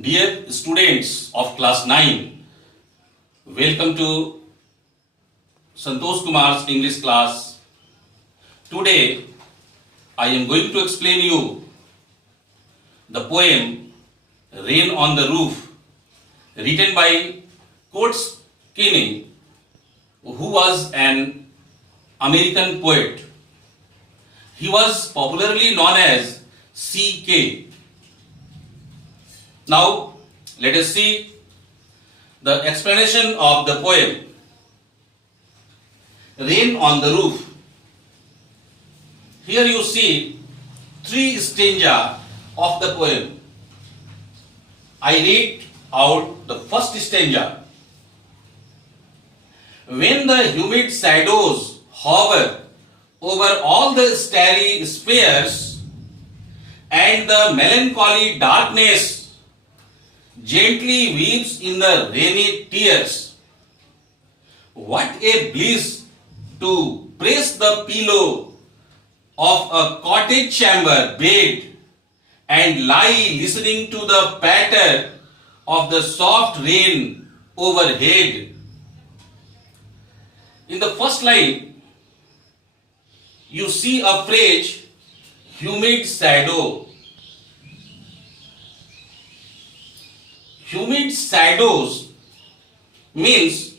Dear students of class 9, welcome to Santosh Kumar's English class. Today I am going to explain you the poem Rain on the Roof, written by Coates Kinney, who was an American poet. He was popularly known as C.K. Now, let us see the explanation of the poem. Rain on the Roof. Here you see three stanzas of the poem. I read out the first stanza. When the humid shadows hover over all the starry spheres, and the melancholy darkness gently weeps in the rainy tears, what a bliss to press the pillow of a cottage chamber bed and lie listening to the patter of the soft rain overhead. In the first line, you see a phrase, humid shadow. Humid shadows means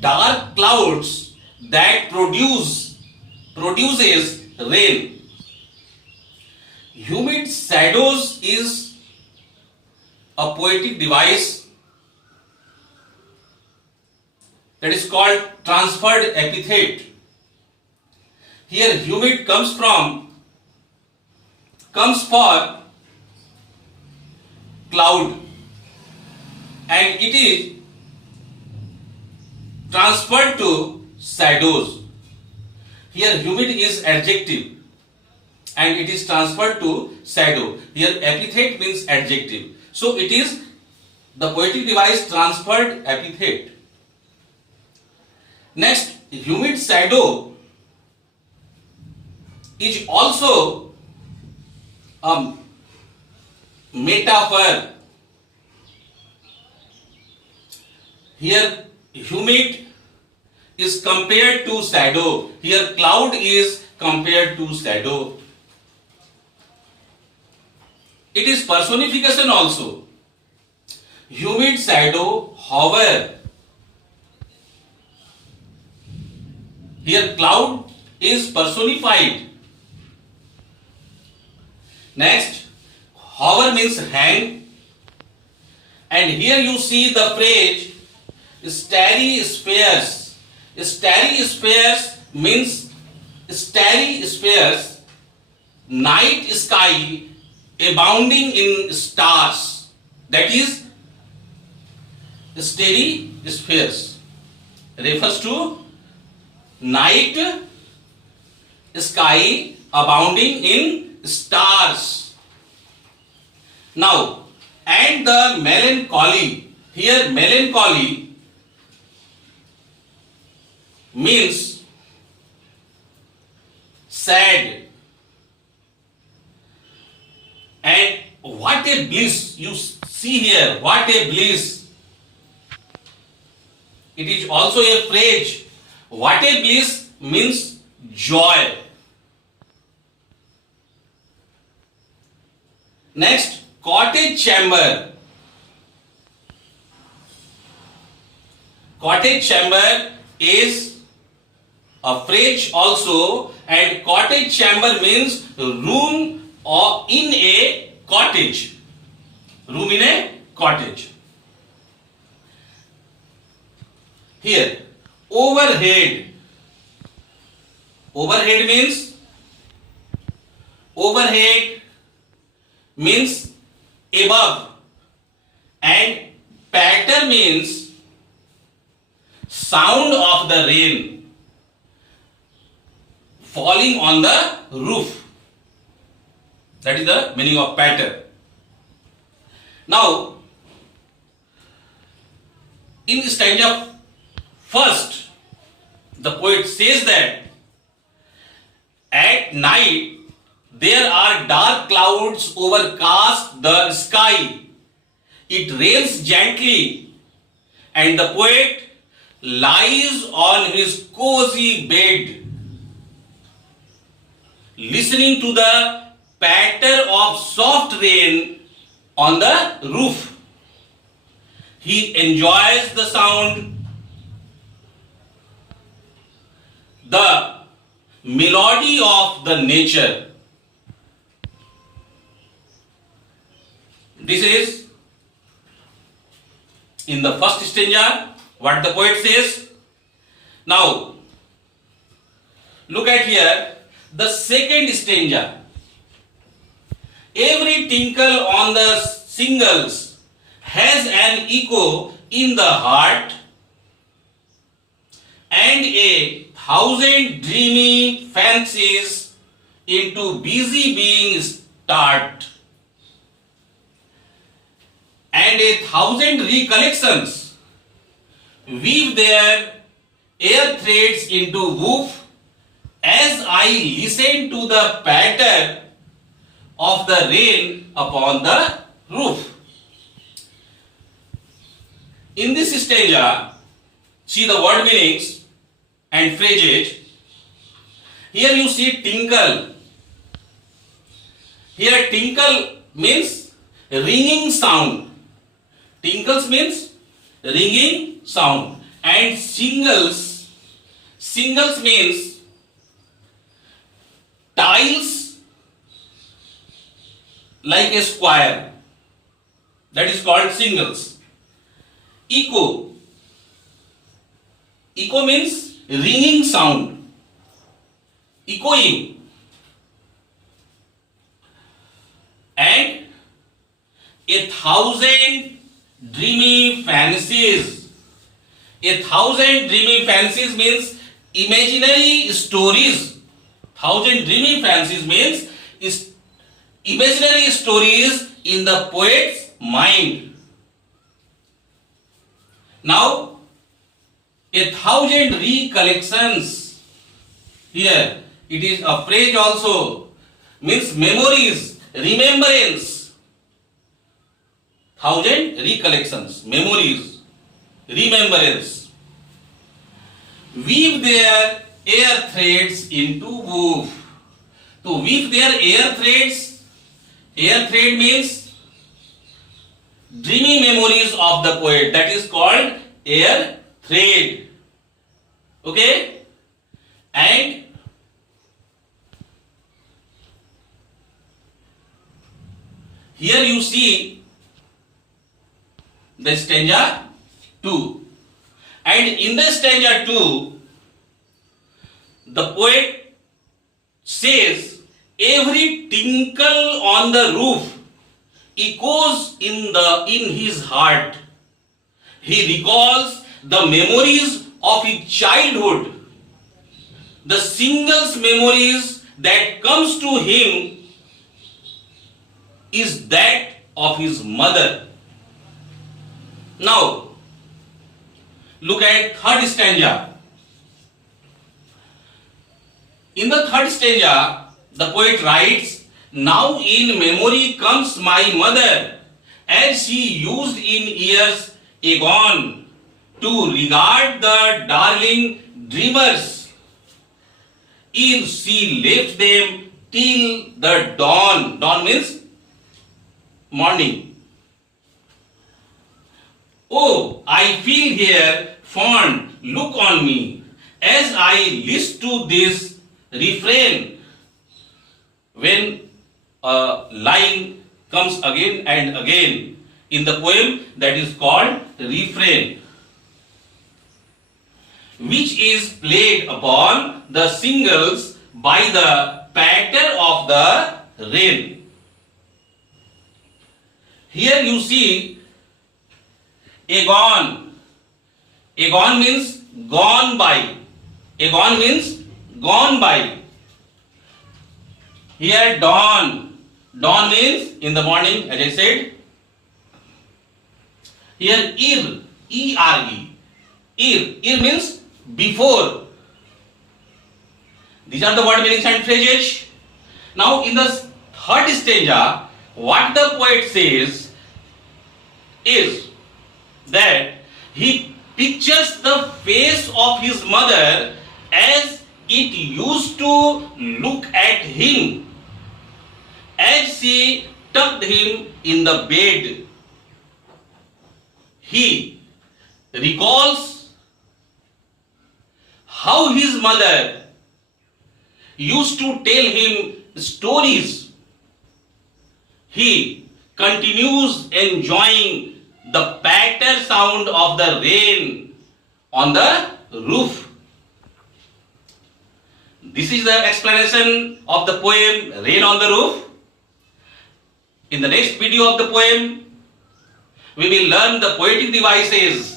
dark clouds that produces rain. Humid shadows is a poetic device that is called transferred epithet. Here humid comes for cloud, and it is transferred to shadows. Here humid is adjective and it is transferred to shadow. Here epithet means adjective. So it is the poetic device transferred epithet. Next, humid shadow is also a metaphor. Here humid is compared to shadow. Here cloud is compared to shadow. It is personification also. Humid shadow hover. Here cloud is personified. Next, hover means hang. And here you see the phrase starry spheres. Starry spheres means starry spheres, night sky abounding in stars. That is starry spheres. Refers to night sky abounding in stars. Now, and the melancholy. Here melancholy means sad. And what a bliss you see here, what a bliss. It is also a phrase. What a bliss means joy. Next, cottage chamber. Cottage chamber is a phrase also, and cottage chamber means room or in a cottage. Room in a cottage. Here, overhead. Overhead means above, and patter means sound of the rain falling on the roof. That is the meaning of patter. Now, in stanza first, the poet says that at night there are dark clouds overcast the sky, It rains gently, and the poet lies on his cozy bed, listening to the patter of soft rain on the roof. He enjoys the sound, the melody of the nature. This is in the first stanza what the poet says. Now look at here the second stanza. Every tinkle on the shingles has an echo in the heart, and 1,000 dreamy fancies into busy being start, and 1,000 recollections weave their air threads into woof as I listen to the patter of the rain upon the roof. In this stanza, see the word meanings and phrases. Here you see tinkle. Here tinkle means ringing sound. Tinkles means ringing sound. And shingles means tiles like a square. That is called shingles. Echo means ringing sound, echoing. And 1,000 dreamy fancies. 1,000 dreamy fancies means imaginary stories. 1,000 dreamy fancies means imaginary stories in the poet's mind. Now, 1,000 recollections. Here, it is a phrase also, means memories, remembrance. 1,000 recollections, memories, remembrance. Weave their air threads into woof. To weave their air threads, air thread means dreamy memories of the poet. That is called air thread. Okay? And here you see the stanza 2. And in the stanza 2, the poet says, every tinkle on the roof echoes in his heart. He recalls the memories of his childhood. The singles memories that comes to him is that of his mother. Now, look at third stanza. In the third stanza, the poet writes, now in memory comes my mother, as she used in years agone to regard the darling dreamers, ere she left them till the dawn. Dawn means morning. Oh, I feel here fond, look on me, as I listen to this refrain. When a line comes again and again in the poem, that is called refrain, which is played upon the shingles by the patter of the rain. Here you see agone. Agone means gone by. Agone means gone by. Here dawn. Dawn means in the morning, as I said. Here ir. E-R-E. Ir. Ir means before. These are the word meanings and phrases. Now in the third stanza, what the poet says, is that he pictures the face of his mother as it used to look at him as she tucked him in the bed. He recalls how his mother used to tell him stories. He continues enjoying the patter sound of the rain on the roof. This is the explanation of the poem Rain on the Roof. In the next video of the poem, we will learn the poetic devices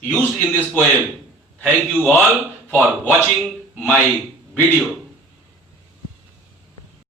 used in this poem. Thank you all for watching my video.